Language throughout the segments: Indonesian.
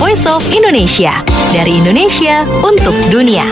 Voice of Indonesia, dari Indonesia untuk dunia.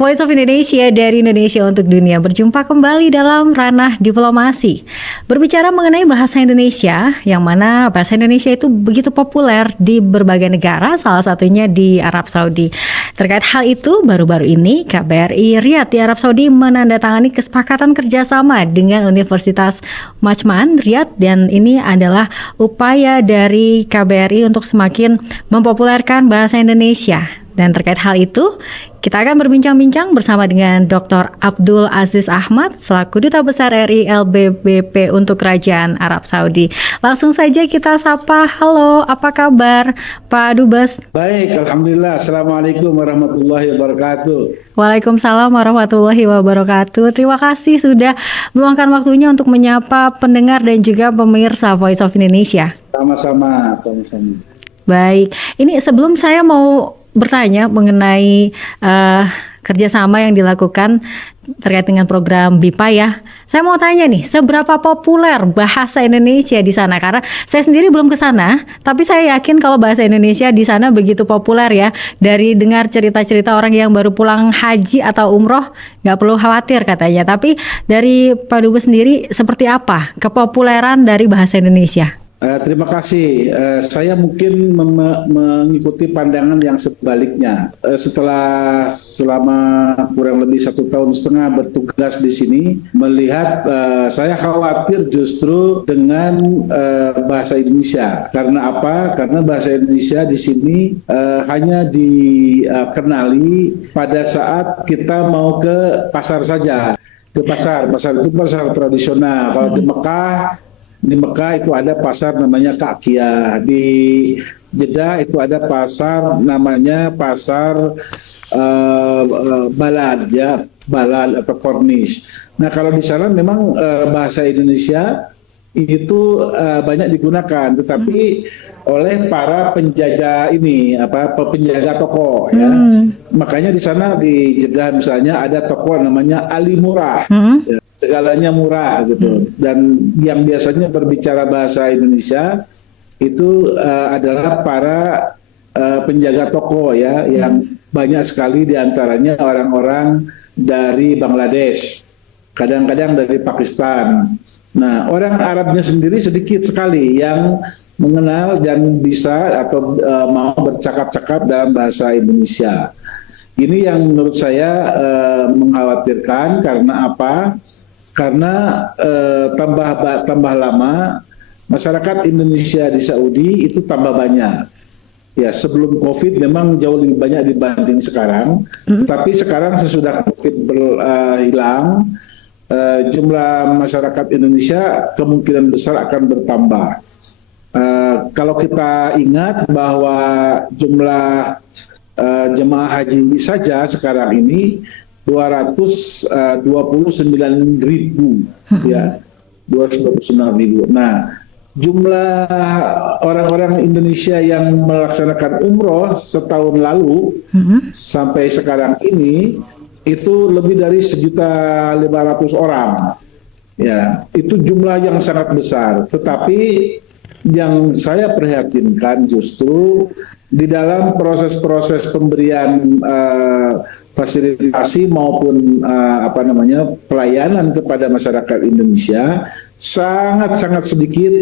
Voice of Indonesia dari Indonesia untuk dunia berjumpa kembali dalam ranah diplomasi. Berbicara mengenai bahasa Indonesia, yang mana bahasa Indonesia itu begitu populer di berbagai negara, salah satunya di Arab Saudi. Terkait hal itu, baru-baru ini KBRI Riyadh di Arab Saudi menandatangani kesepakatan kerjasama dengan Universitas Majman Riyadh, dan ini adalah upaya dari KBRI untuk semakin mempopulerkan bahasa Indonesia. Dan terkait hal itu, kita akan berbincang-bincang bersama dengan Dr. Abdul Aziz Ahmad selaku Duta Besar RI LBBP untuk Kerajaan Arab Saudi. Langsung saja kita sapa. Halo, apa kabar Pak Dubes? Baik, Alhamdulillah. Assalamualaikum warahmatullahi wabarakatuh. Waalaikumsalam warahmatullahi wabarakatuh. Terima kasih sudah meluangkan waktunya untuk menyapa pendengar dan juga pemirsa Voice of Indonesia. Sama-sama. Baik, ini sebelum saya mau bertanya mengenai kerjasama yang dilakukan terkait dengan program BIPA ya. Saya mau tanya nih, seberapa populer bahasa Indonesia di sana? Karena saya sendiri belum ke sana, tapi saya yakin kalau bahasa Indonesia di sana begitu populer ya. Dari dengar cerita-cerita orang yang baru pulang haji atau umroh, nggak perlu khawatir katanya. Tapi dari Pak Dubes sendiri, seperti apa kepopuleran dari bahasa Indonesia? Terima kasih. Saya mungkin mengikuti pandangan yang sebaliknya. Setelah selama kurang lebih 1,5 tahun bertugas di sini, melihat saya khawatir justru dengan bahasa Indonesia. Karena apa? Karena bahasa Indonesia di sini hanya dikenali pada saat kita mau ke pasar saja. Ke pasar itu pasar tradisional. Kalau di Mekah itu ada pasar namanya Kakiyah, di Jeddah itu ada pasar namanya pasar Balad ya, Balad atau Corniche. Nah kalau di sana memang bahasa Indonesia itu banyak digunakan, tetapi oleh para penjajah ini, penjaga toko ya. Makanya di sana di Jeddah misalnya ada toko namanya Ali Murah. Ya. Segalanya murah gitu, dan yang biasanya berbicara bahasa Indonesia itu adalah para penjaga toko ya, yang banyak sekali diantaranya orang-orang dari Bangladesh, kadang-kadang dari Pakistan. Nah, orang Arabnya sendiri sedikit sekali yang mengenal dan bisa atau mau bercakap-cakap dalam bahasa Indonesia. Ini yang menurut saya mengkhawatirkan. Karena apa? Karena tambah lama masyarakat Indonesia di Saudi itu tambah banyak. Ya, sebelum COVID memang jauh lebih banyak dibanding sekarang. Tapi sekarang sesudah COVID hilang, jumlah masyarakat Indonesia kemungkinan besar akan bertambah. Kalau kita ingat bahwa jumlah jemaah haji saja sekarang ini 229.000 ya, 229.000. Nah, jumlah orang-orang Indonesia yang melaksanakan umroh setahun lalu sampai sekarang ini itu lebih dari 1.500.000 orang. Ya, itu jumlah yang sangat besar. Tetapi yang saya prihatinkan justru di dalam proses-proses pemberian fasilitasi maupun pelayanan kepada masyarakat Indonesia, sangat-sangat sedikit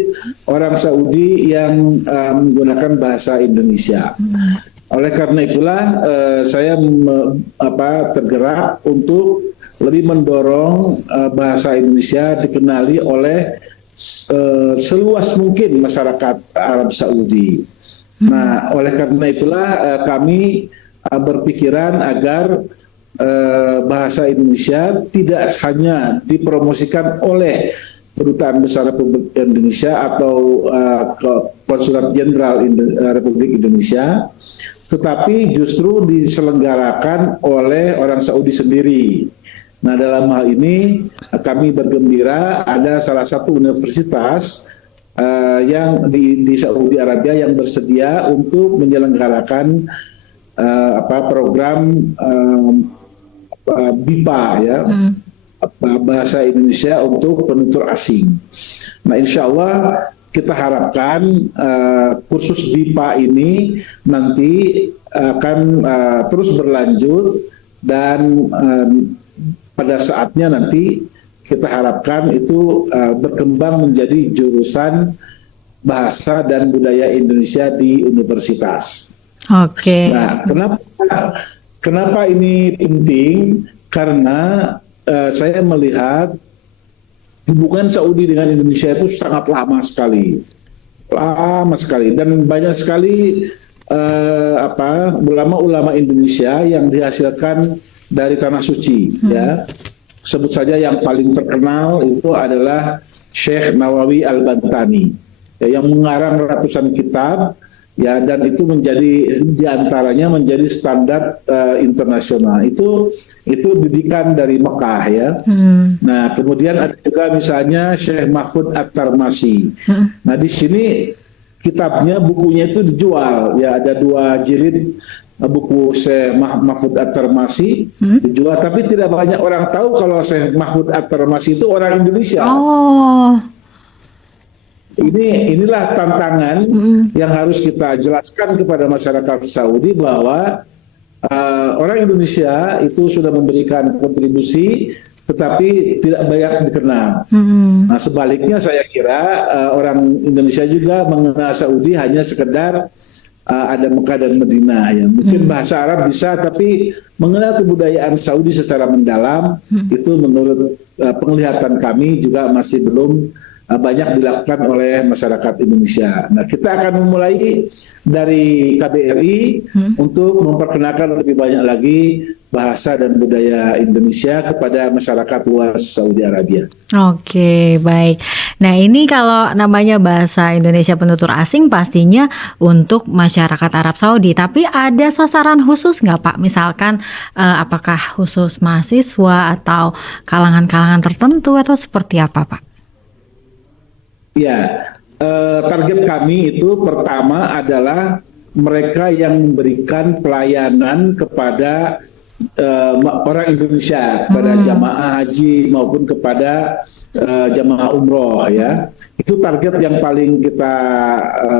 orang Saudi yang menggunakan bahasa Indonesia. Oleh karena itulah saya tergerak untuk lebih mendorong bahasa Indonesia dikenali oleh seluas mungkin masyarakat Arab Saudi. Nah, oleh karena itulah kami berpikiran agar bahasa Indonesia tidak hanya dipromosikan oleh Kedutaan Besar Republik Indonesia atau Konsulat Jenderal Republik Indonesia, tetapi justru diselenggarakan oleh orang Saudi sendiri. Nah, dalam hal ini kami bergembira ada salah satu universitas yang di Saudi Arabia yang bersedia untuk menyelenggarakan program BIPA ya, bahasa Indonesia untuk penutur asing. Nah, insya Allah kita harapkan kursus BIPA ini nanti akan terus berlanjut dan pada saatnya nanti kita harapkan itu berkembang menjadi jurusan Bahasa dan Budaya Indonesia di universitas. Oke. Nah, kenapa ini penting? Karena saya melihat hubungan Saudi dengan Indonesia itu sangat lama sekali, dan banyak sekali ulama-ulama Indonesia yang dihasilkan dari tanah suci. Ya, sebut saja yang paling terkenal itu adalah Syekh Nawawi Al-Bantani, ya, yang mengarang ratusan kitab. Ya, dan itu menjadi diantaranya menjadi standar internasional. Itu didikan dari Mekah, ya. Nah, kemudian ada juga misalnya Syekh Mahfud At-Tarmasi. Nah, di sini kitabnya, bukunya itu dijual. Ya, ada 2 jilid buku Syekh Mahfud At-Tarmasi dijual, tapi tidak banyak orang tahu kalau Syekh Mahfud At-Tarmasi itu orang Indonesia. Oh. Inilah tantangan yang harus kita jelaskan kepada masyarakat Saudi bahwa orang Indonesia itu sudah memberikan kontribusi tetapi tidak banyak dikenal. Nah, sebaliknya saya kira orang Indonesia juga mengenal Saudi hanya sekedar ada Mekah dan Madinah, ya. Mungkin bahasa Arab bisa, tapi mengenal kebudayaan Saudi secara mendalam itu menurut penglihatan kami juga masih belum banyak dilakukan oleh masyarakat Indonesia. Nah, kita akan memulai dari KBRI untuk memperkenalkan lebih banyak lagi bahasa dan budaya Indonesia kepada masyarakat luas Saudi Arabia. Oke, baik. Nah, ini kalau namanya bahasa Indonesia penutur asing pastinya untuk masyarakat Arab Saudi. Tapi ada sasaran khusus nggak, Pak? Misalkan apakah khusus mahasiswa atau kalangan-kalangan tertentu atau seperti apa, Pak? Ya, target kami itu pertama adalah mereka yang memberikan pelayanan kepada orang Indonesia, kepada jamaah haji maupun kepada jamaah umroh, ya. Itu target yang paling kita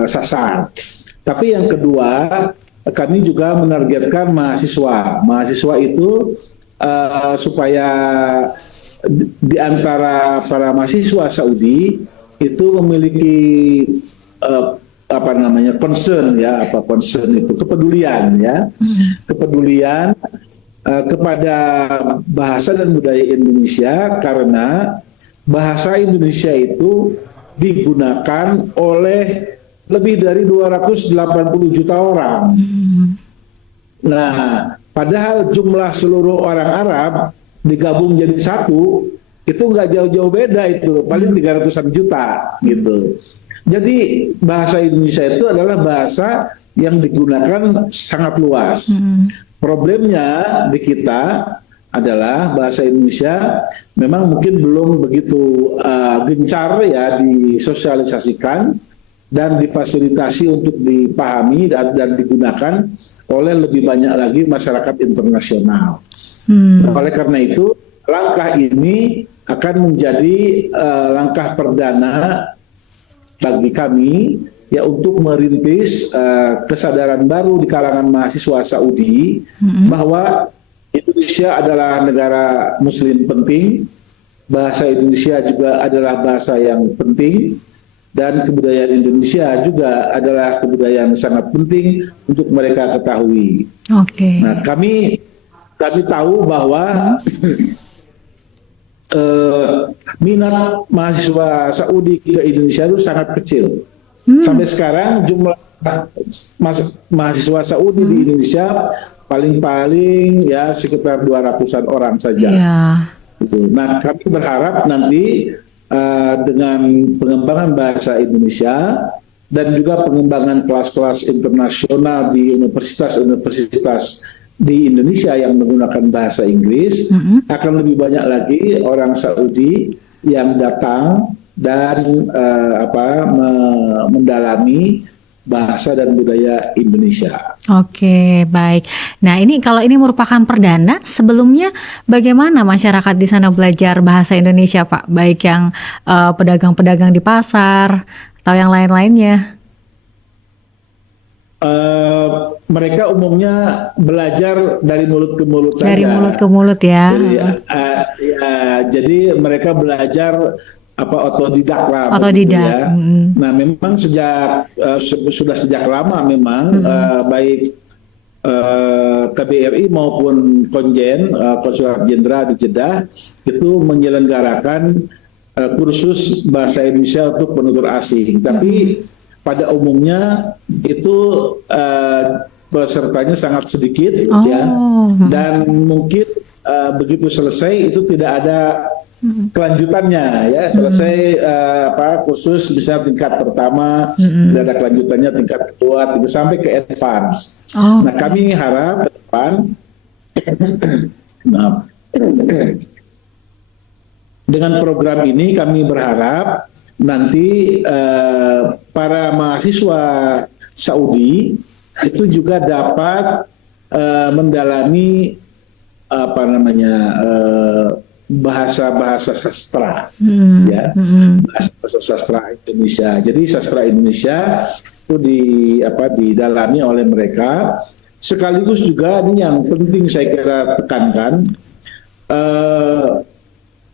sasar. Tapi yang kedua, kami juga menargetkan mahasiswa. Mahasiswa itu supaya di antara para mahasiswa Saudi itu memiliki concern, ya, concern itu kepedulian, ya, kepedulian kepada bahasa dan budaya Indonesia, karena bahasa Indonesia itu digunakan oleh lebih dari 280 juta orang. Nah, padahal jumlah seluruh orang Arab digabung jadi satu, itu nggak jauh-jauh beda, itu paling 300-an juta gitu. Jadi bahasa Indonesia itu adalah bahasa yang digunakan sangat luas. Problemnya di kita adalah bahasa Indonesia memang mungkin belum begitu gencar, ya, disosialisasikan dan difasilitasi untuk dipahami dan digunakan oleh lebih banyak lagi masyarakat internasional. Oleh karena itu, langkah ini akan menjadi langkah perdana bagi kami, ya, untuk merintis kesadaran baru di kalangan mahasiswa Saudi bahwa Indonesia adalah negara Muslim penting, bahasa Indonesia juga adalah bahasa yang penting, dan kebudayaan Indonesia juga adalah kebudayaan sangat penting untuk mereka ketahui. Oke. Nah, kami tahu bahwa minat mahasiswa Saudi ke Indonesia itu sangat kecil. Sampai sekarang jumlah mahasiswa Saudi di Indonesia paling-paling, ya, sekitar 200-an orang saja. Gitu. Nah, kami berharap nanti dengan pengembangan bahasa Indonesia dan juga pengembangan kelas-kelas internasional di universitas-universitas di Indonesia yang menggunakan bahasa Inggris, akan lebih banyak lagi orang Saudi yang datang dan mendalami bahasa dan budaya Indonesia. Oke, baik. Nah, ini kalau ini merupakan perdana, sebelumnya bagaimana masyarakat di sana belajar bahasa Indonesia, Pak? Baik yang pedagang-pedagang di pasar atau yang lain-lainnya? Mereka umumnya belajar dari mulut ke mulut saja. Dari mulut ke mulut ya. Jadi, jadi mereka belajar otodidak lah, begitu Otodidak. ya. Nah, memang sudah sejak lama memang baik KBRI maupun Konjen Konsulat Jenderal di Jeddah itu menyelenggarakan kursus bahasa Indonesia untuk penutur asing. Tapi pada umumnya itu pesertanya sangat sedikit ya, dan mungkin begitu selesai itu tidak ada kelanjutannya ya. Selesai kursus bisa tingkat pertama, tidak ada kelanjutannya tingkat kedua, sampai ke advance. Nah, kami harap ke depan dengan program ini kami berharap nanti para mahasiswa Saudi itu juga dapat mendalami bahasa-bahasa sastra, ya, bahasa sastra Indonesia. Jadi sastra Indonesia itu didalami oleh mereka. Sekaligus juga ini yang penting saya kira tekankan,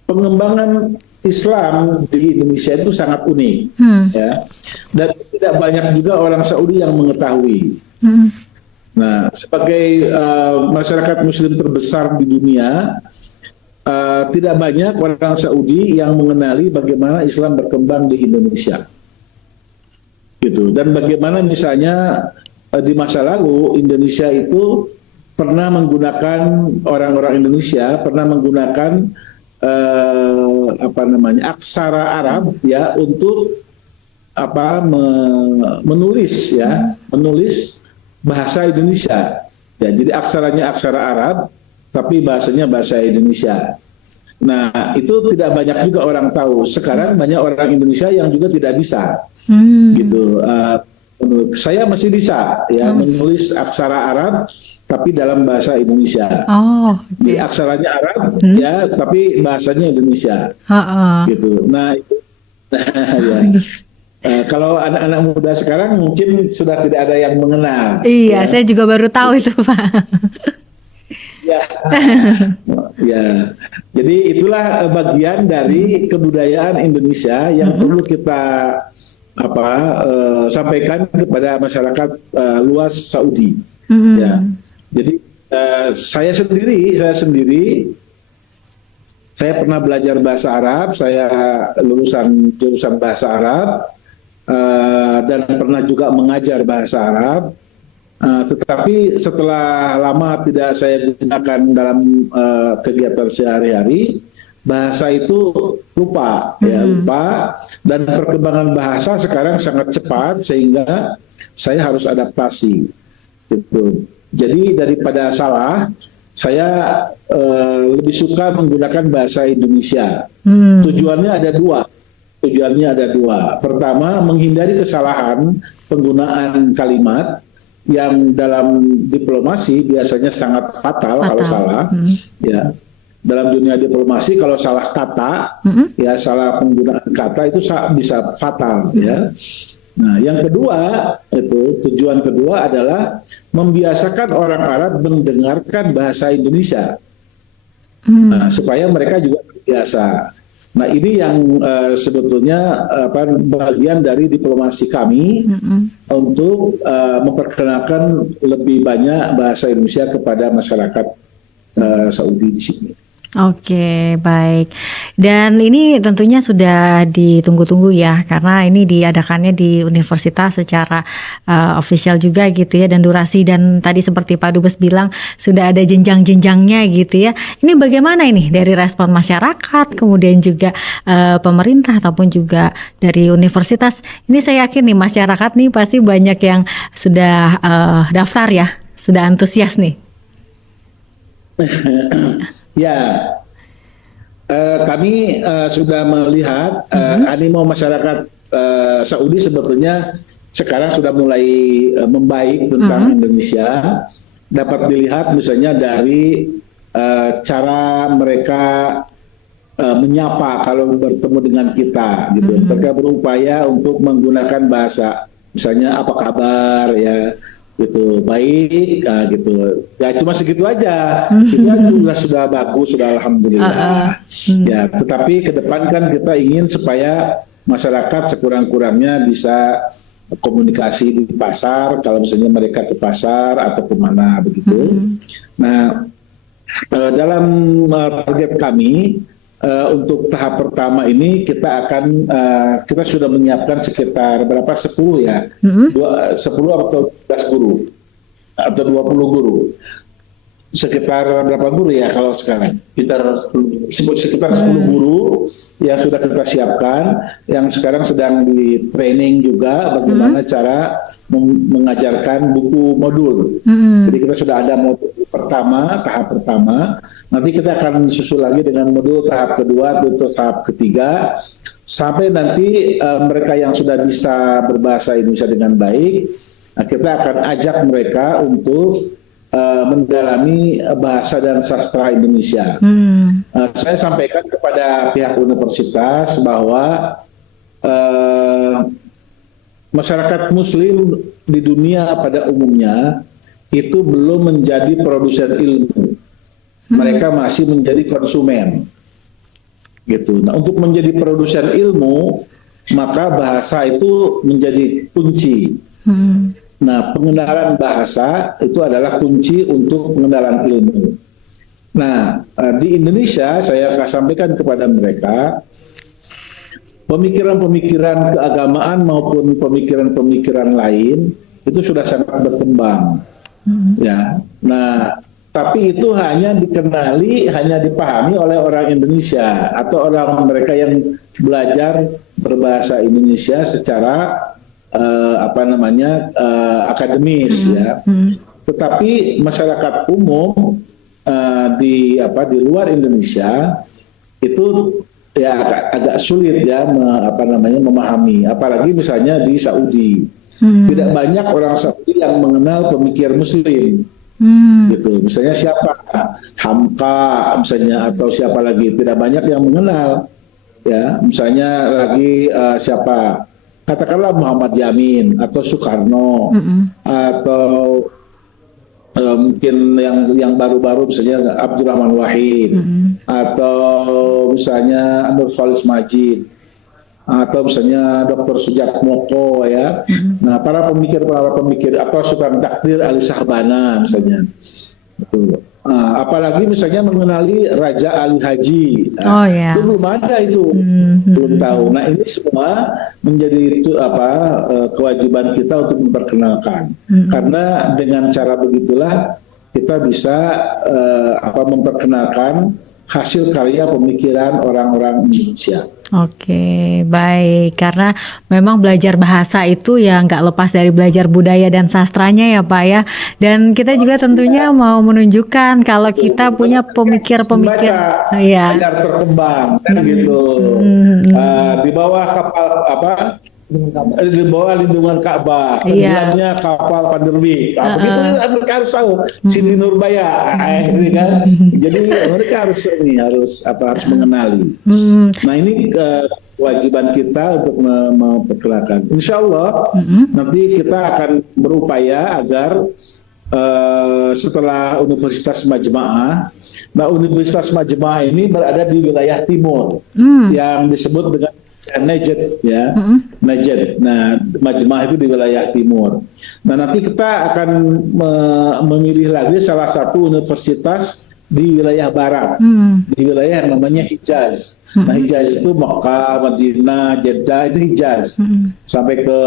pengembangan Islam di Indonesia itu sangat unik, ya, dan tidak banyak juga orang Saudi yang mengetahui. Nah, sebagai masyarakat Muslim terbesar di dunia, tidak banyak orang Saudi yang mengenali bagaimana Islam berkembang di Indonesia, gitu. Dan bagaimana misalnya di masa lalu Indonesia itu pernah menggunakan orang-orang Indonesia pernah menggunakan aksara Arab ya untuk menulis bahasa Indonesia ya. Jadi aksaranya aksara Arab tapi bahasanya bahasa Indonesia. Nah, itu tidak banyak juga orang tahu. Sekarang banyak orang Indonesia yang juga tidak bisa gitu. Saya masih bisa ya menulis aksara Arab tapi dalam bahasa Indonesia. Di aksaranya Arab ya, tapi bahasanya Indonesia. Gitu. Nah, itu ya. Kalau anak-anak muda sekarang mungkin sudah tidak ada yang mengenal. Iya, ya. Saya juga baru tahu itu, Pak. Ya. Ya. Jadi itulah bagian dari kebudayaan Indonesia yang perlu kita sampaikan kepada masyarakat luas Saudi. Ya. Jadi saya sendiri pernah belajar bahasa Arab. Saya lulusan jurusan bahasa Arab dan pernah juga mengajar bahasa Arab. Tetapi setelah lama tidak saya gunakan dalam kegiatan sehari-hari, bahasa itu lupa, dan perkembangan bahasa sekarang sangat cepat sehingga saya harus adaptasi. Gitu. Jadi daripada salah, saya lebih suka menggunakan bahasa Indonesia. Tujuannya ada dua. Pertama, menghindari kesalahan penggunaan kalimat yang dalam diplomasi biasanya sangat fatal. Kalau salah, ya. Dalam dunia diplomasi kalau salah kata, ya salah penggunaan kata itu bisa fatal, ya. Nah, yang kedua tujuan kedua adalah membiasakan orang Arab mendengarkan bahasa Indonesia, nah, supaya mereka juga terbiasa. Nah, ini yang sebetulnya bagian dari diplomasi kami untuk memperkenalkan lebih banyak bahasa Indonesia kepada masyarakat Saudi di sini. Oke, baik. Dan ini tentunya sudah ditunggu-tunggu ya, karena ini diadakannya di universitas secara official juga gitu ya, dan durasi, dan tadi seperti Pak Dubes bilang sudah ada jenjang-jenjangnya gitu ya. Ini bagaimana ini dari respon masyarakat, kemudian juga pemerintah ataupun juga dari universitas. Ini saya yakin nih masyarakat nih pasti banyak yang sudah daftar ya, sudah antusias nih. Ya, kami sudah melihat animo masyarakat Saudi sebetulnya sekarang sudah mulai membaik tentang Indonesia. Dapat dilihat misalnya dari cara mereka menyapa kalau bertemu dengan kita gitu. Mereka berupaya untuk menggunakan bahasa, misalnya apa kabar ya, gitu, baik, gitu. Ya cuma segitu aja. Itu aja sudah bagus, sudah alhamdulillah. Ya, tetapi ke depan kan kita ingin supaya masyarakat sekurang-kurangnya bisa komunikasi di pasar, kalau misalnya mereka ke pasar atau kemana begitu. Nah, dalam target kami untuk tahap pertama ini kita sudah menyiapkan sekitar berapa, 10 ya, 10 atau 12 guru atau 20 guru, sekitar berapa guru ya kalau sekarang? Sekitar 10 guru yang sudah kita siapkan, yang sekarang sedang di training juga bagaimana cara mengajarkan buku modul. Jadi kita sudah ada modul pertama, tahap pertama. Nanti kita akan susul lagi dengan modul tahap kedua, atau tahap ketiga, sampai nanti mereka yang sudah bisa berbahasa Indonesia dengan baik, kita akan ajak mereka untuk mendalami bahasa dan sastra Indonesia. Saya sampaikan kepada pihak universitas bahwa masyarakat Muslim di dunia pada umumnya itu belum menjadi produsen ilmu, mereka masih menjadi konsumen. Gitu. Nah, untuk menjadi produsen ilmu, maka bahasa itu menjadi kunci. Nah, pengenalan bahasa itu adalah kunci untuk pengenalan ilmu. Nah, di Indonesia saya akan sampaikan kepada mereka, pemikiran-pemikiran keagamaan maupun pemikiran-pemikiran lain itu sudah sangat berkembang. Ya, nah, tapi itu hanya dikenali, hanya dipahami oleh orang Indonesia atau orang mereka yang belajar berbahasa Indonesia secara akademis ya. Tetapi masyarakat umum di luar Indonesia itu ya agak sulit ya memahami, apalagi misalnya di Saudi. Tidak banyak orang Saudi yang mengenal pemikir Muslim. Gitu. Misalnya siapa? Hamka misalnya, atau siapa lagi, tidak banyak yang mengenal. Ya, misalnya lagi siapa? Katakanlah Muhammad Yamin atau Soekarno, atau mungkin yang baru-baru misalnya Abdurrahman Wahid, atau misalnya Nurholis Majid, atau misalnya Dr. Sujatmoko ya. Nah, para pemikir atau Sultan Takdir Ali Sahbana misalnya. Betul. Apalagi misalnya mengenali Raja Ali Haji, itu belum ada itu, belum tahu. Nah, ini semua menjadi kewajiban kita untuk memperkenalkan, karena dengan cara begitulah kita bisa memperkenalkan hasil karya pemikiran orang-orang Indonesia. Oke, baik. Karena memang belajar bahasa itu ya nggak lepas dari belajar budaya dan sastranya ya Pak ya. Dan kita juga tentunya mau menunjukkan kalau kita punya pemikir-pemikir ya, agar berkembang kan gitu. Di bawah kapal di bawah lindungan Ka'bah, tenggelamnya kapal Van der Wijk. Begitu mereka harus tahu Siti Nurbaya, ini kan. Jadi mereka harus mengenali. Nah, ini kewajiban kita untuk memperkenalkan. Insya Allah nanti kita akan berupaya agar setelah Universitas Majma'ah, nah Universitas Majma'ah ini berada di wilayah timur yang disebut dengan Najd ya, Najd. Nah, Majma'ah itu di wilayah timur. Nah, nanti kita akan memilih lagi salah satu universitas di wilayah barat, di wilayah yang namanya Hijaz. Nah, Hijaz itu Mekah, Madinah, Jeddah, itu Hijaz. Sampai ke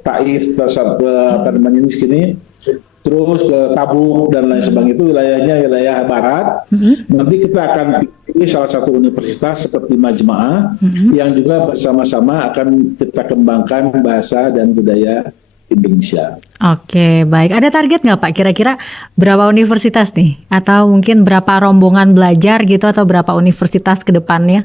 Taif, terus terus ke Tabuk dan lain sebagainya, itu wilayahnya wilayah barat. Nanti kita akan pilih salah satu universitas seperti Majma'ah yang juga bersama-sama akan kita kembangkan bahasa dan budaya Indonesia. Oke, baik. Ada target nggak Pak? Kira-kira berapa universitas nih? Atau mungkin berapa rombongan belajar gitu, atau berapa universitas ke depannya?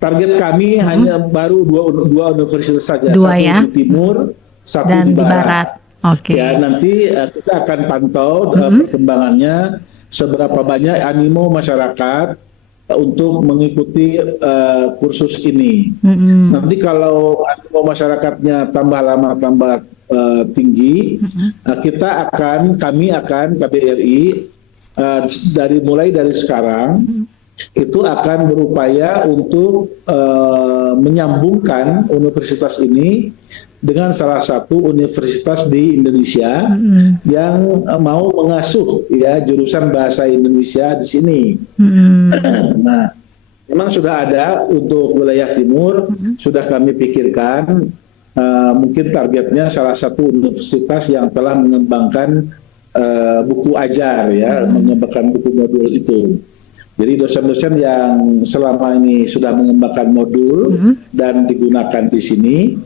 Target kami hanya baru dua universitas saja, satu ya? Di timur, satu dan di barat. Oke. Ya, nanti kita akan pantau perkembangannya, seberapa banyak animo masyarakat untuk mengikuti kursus ini. Nanti kalau animo masyarakatnya tambah lama tambah tinggi, kami akan KBRI mulai dari sekarang itu akan berupaya untuk menyambungkan universitas ini dengan salah satu universitas di Indonesia yang mau mengasuh ya jurusan bahasa Indonesia di sini. Nah, memang sudah ada untuk wilayah timur, sudah kami pikirkan mungkin targetnya salah satu universitas yang telah mengembangkan buku ajar ya, mengembangkan buku modul itu. Jadi dosen-dosen yang selama ini sudah mengembangkan modul dan digunakan di sini,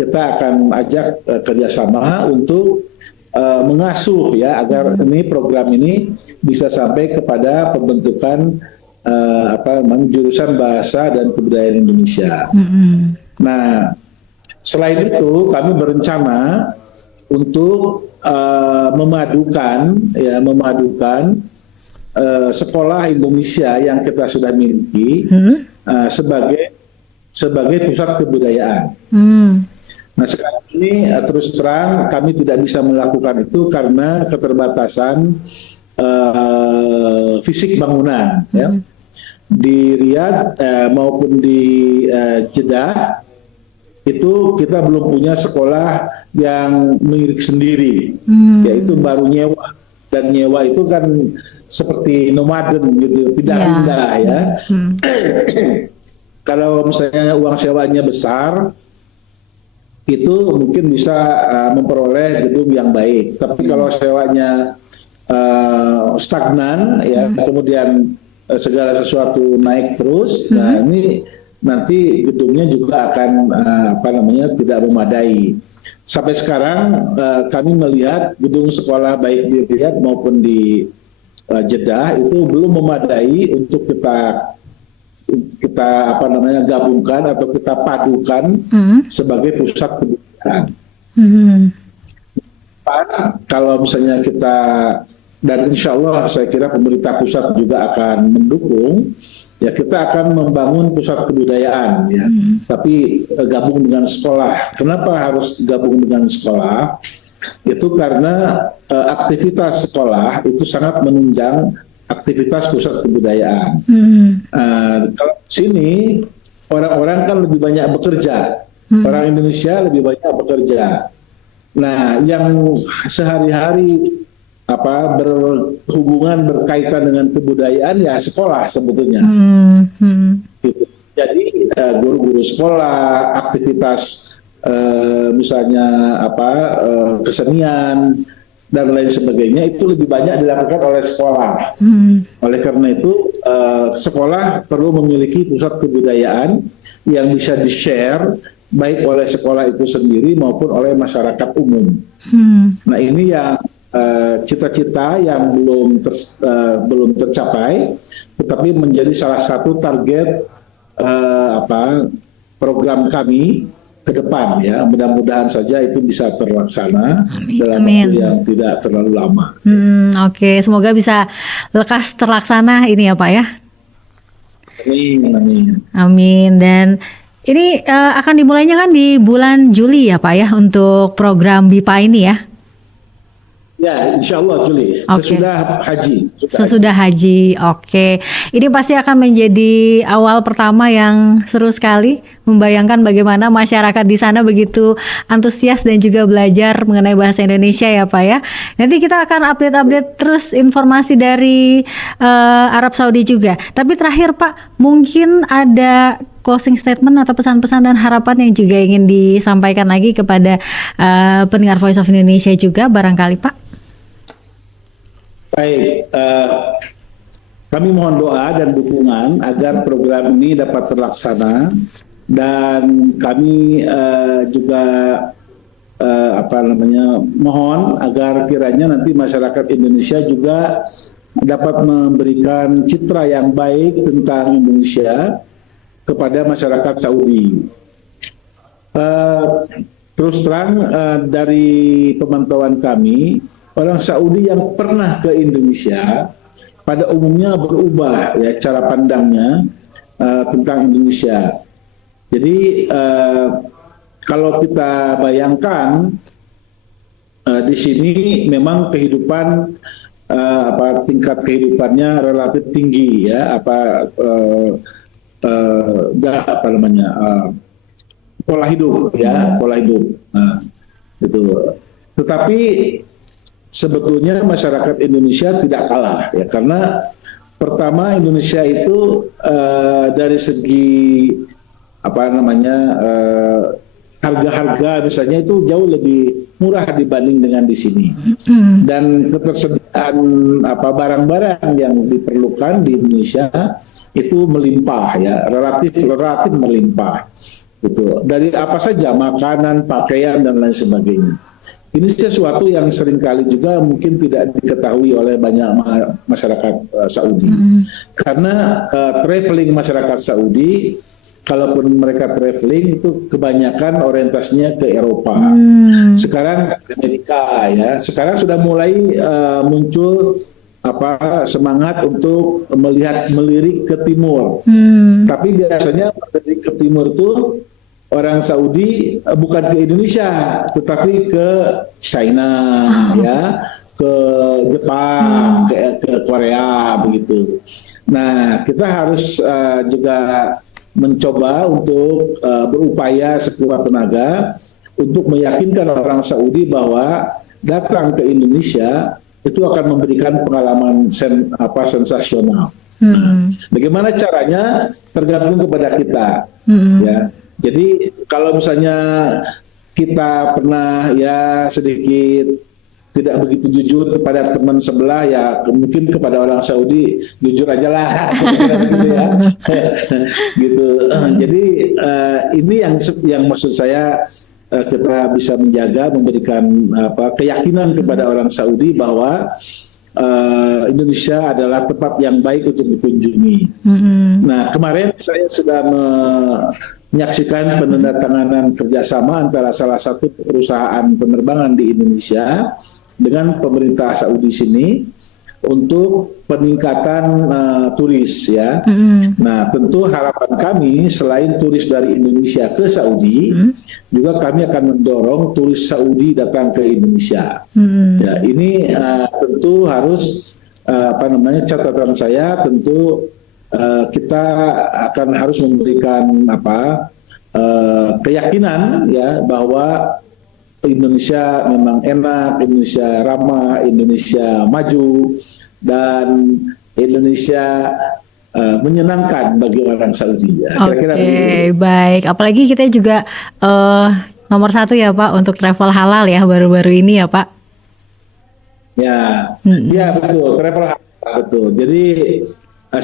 kita akan ajak kerjasama untuk mengasuh ya agar ini program ini bisa sampai kepada pembentukan jurusan bahasa dan kebudayaan Indonesia. Nah, selain itu kami berencana untuk memadukan sekolah Indonesia yang kita sudah miliki sebagai pusat kebudayaan. Nah, sekarang ini terus terang kami tidak bisa melakukan itu karena keterbatasan fisik bangunan ya. Di Riyadh maupun di Jeddah itu kita belum punya sekolah yang milik sendiri, yaitu baru nyewa, dan nyewa itu kan seperti nomaden gitu, pindah-pindah ya. Kalau misalnya uang sewanya besar, itu mungkin bisa memperoleh gedung yang baik. Tapi kalau sewanya stagnan, ya kemudian segala sesuatu naik terus, nah ini nanti gedungnya juga akan tidak memadai. Sampai sekarang kami melihat gedung sekolah baik di Riyadh maupun di Jeddah itu belum memadai untuk kita gabungkan atau kita padukan sebagai pusat kebudayaan. Kalau misalnya kita, dan insya Allah saya kira pemerintah pusat juga akan mendukung, ya kita akan membangun pusat kebudayaan ya, tapi gabung dengan sekolah. Kenapa harus gabung dengan sekolah? Itu karena aktivitas sekolah itu sangat menunjang aktivitas pusat kebudayaan. Kalau di sini orang-orang kan lebih banyak bekerja, orang Indonesia lebih banyak bekerja. Nah, yang sehari-hari berhubungan berkaitan dengan kebudayaan ya sekolah sebetulnya. Gitu. Jadi guru-guru sekolah, aktivitas misalnya kesenian dan lain sebagainya itu lebih banyak dilakukan oleh sekolah. Oleh karena itu sekolah perlu memiliki pusat kebudayaan yang bisa di-share baik oleh sekolah itu sendiri maupun oleh masyarakat umum. Nah, ini yang cita-cita yang belum tercapai, tetapi menjadi salah satu target program kami ke depan ya. Mudah-mudahan saja itu bisa terlaksana dalam waktu yang tidak terlalu lama. Oke, semoga bisa lekas terlaksana ini ya Pak ya. Amin. Dan ini akan dimulainya kan di bulan Juli ya Pak ya untuk program BIPA ini ya. Ya, insya Allah Juli. Sesudah haji. Sesudah haji, oke. Ini pasti akan menjadi awal pertama yang seru sekali. Membayangkan bagaimana masyarakat di sana begitu antusias dan juga belajar mengenai bahasa Indonesia ya Pak ya. Nanti kita akan update terus informasi dari Arab Saudi juga. Tapi terakhir Pak, mungkin ada closing statement atau pesan-pesan dan harapan yang juga ingin disampaikan lagi kepada pendengar Voice of Indonesia juga barangkali Pak. Baik, kami mohon doa dan dukungan agar program ini dapat terlaksana, dan kami juga mohon agar kiranya nanti masyarakat Indonesia juga dapat memberikan citra yang baik tentang Indonesia kepada masyarakat Saudi. terus terang dari pemantauan kami, orang Saudi yang pernah ke Indonesia pada umumnya berubah ya cara pandangnya tentang Indonesia. Jadi kalau kita bayangkan di sini memang kehidupan tingkat kehidupannya relatif tinggi ya pola hidup ya pola hidup. Nah, itu. Tetapi sebetulnya masyarakat Indonesia tidak kalah ya karena pertama Indonesia itu dari segi harga-harga misalnya itu jauh lebih murah dibanding dengan di sini. Dan ketersediaan barang-barang yang diperlukan di Indonesia itu melimpah ya, relatif melimpah. Gitu. Dari apa saja makanan, pakaian dan lain sebagainya. Ini sesuatu yang seringkali juga mungkin tidak diketahui oleh banyak masyarakat Saudi. Karena traveling masyarakat Saudi, kalaupun mereka traveling itu kebanyakan orientasinya ke Eropa. Sekarang ke Amerika ya. Sekarang sudah mulai muncul semangat untuk melirik ke timur. Tapi biasanya melirik ke timur itu orang Saudi bukan ke Indonesia, tetapi ke China, ya, ke Jepang, ke Korea begitu. Nah, kita harus juga mencoba untuk berupaya sekuat tenaga untuk meyakinkan orang Saudi bahwa datang ke Indonesia itu akan memberikan pengalaman sensasional. Nah, bagaimana caranya tergantung kepada kita, ya. Jadi kalau misalnya kita pernah ya sedikit tidak begitu jujur kepada teman sebelah, ya mungkin kepada orang Saudi jujur aja lah, gitu ya. Gitu. Jadi ini yang maksud saya kita bisa menjaga, memberikan keyakinan kepada orang Saudi bahwa Indonesia adalah tempat yang baik untuk dikunjungi. Nah, kemarin saya sudah menyaksikan penandatanganan kerjasama antara salah satu perusahaan penerbangan di Indonesia dengan pemerintah Saudi sini untuk peningkatan turis ya. Nah, tentu harapan kami selain turis dari Indonesia ke Saudi, juga kami akan mendorong turis Saudi datang ke Indonesia. Ya, ini tentu harus catatan saya tentu kita akan harus memberikan keyakinan ya bahwa Indonesia memang enak, Indonesia ramah, Indonesia maju, dan Indonesia menyenangkan bagi orang Saudi. Oke, baik. Apalagi kita juga nomor 1 ya Pak untuk travel halal ya baru-baru ini ya Pak. Ya, ya betul, travel halal betul. Jadi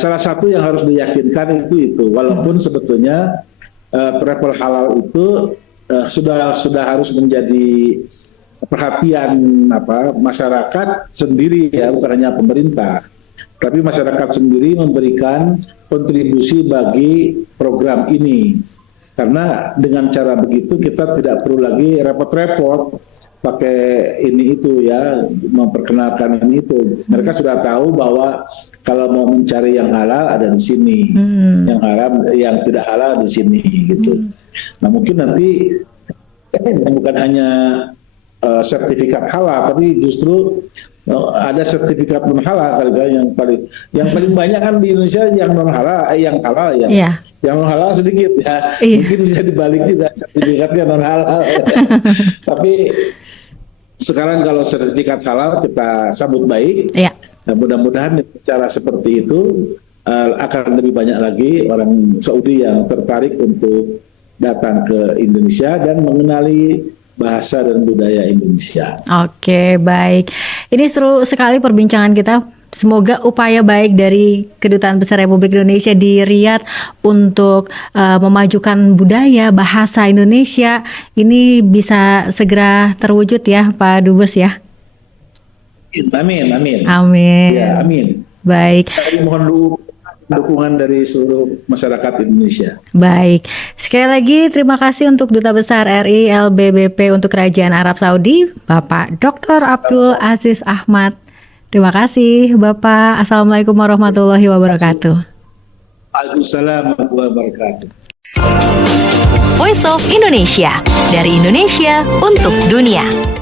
salah satu yang harus diyakinkan itu, walaupun sebetulnya travel halal itu sudah harus menjadi perhatian masyarakat sendiri ya, bukan hanya pemerintah, tapi masyarakat sendiri memberikan kontribusi bagi program ini, karena dengan cara begitu kita tidak perlu lagi repot-repot pakai ini itu ya, memperkenalkan ini itu. Mereka sudah tahu bahwa kalau mau mencari yang halal ada di sini, yang haram, yang tidak halal di sini gitu. Nah, mungkin nanti bukan hanya sertifikat halal, tapi justru ada sertifikat non halal yang paling banyak kan di Indonesia yang non halal, yang halal ya. Yeah. Yang non halal sedikit ya. Yeah. Mungkin bisa dibalik juga sertifikatnya non halal. Tapi sekarang kalau sertifikat halal kita sambut baik. Yeah. Nah, mudah-mudahan cara seperti itu akan lebih banyak lagi orang Saudi yang tertarik untuk datang ke Indonesia dan mengenali bahasa dan budaya Indonesia. Oke, baik. Ini seru sekali perbincangan kita. Semoga upaya baik dari Kedutaan Besar Republik Indonesia di Riyadh untuk memajukan budaya bahasa Indonesia ini bisa segera terwujud ya, Pak Dubes ya. Amin, amin. Amin. Ya, amin. Baik. Saya mohon dukungan dari seluruh masyarakat Indonesia. Baik, sekali lagi terima kasih untuk Duta Besar RI LBBP untuk Kerajaan Arab Saudi, Bapak Dr. Abdul Aziz Ahmad. Terima kasih Bapak. Assalamualaikum warahmatullahi wabarakatuh. Waalaikumsalam warahmatullahi wabarakatuh. Voice of Indonesia, dari Indonesia untuk dunia.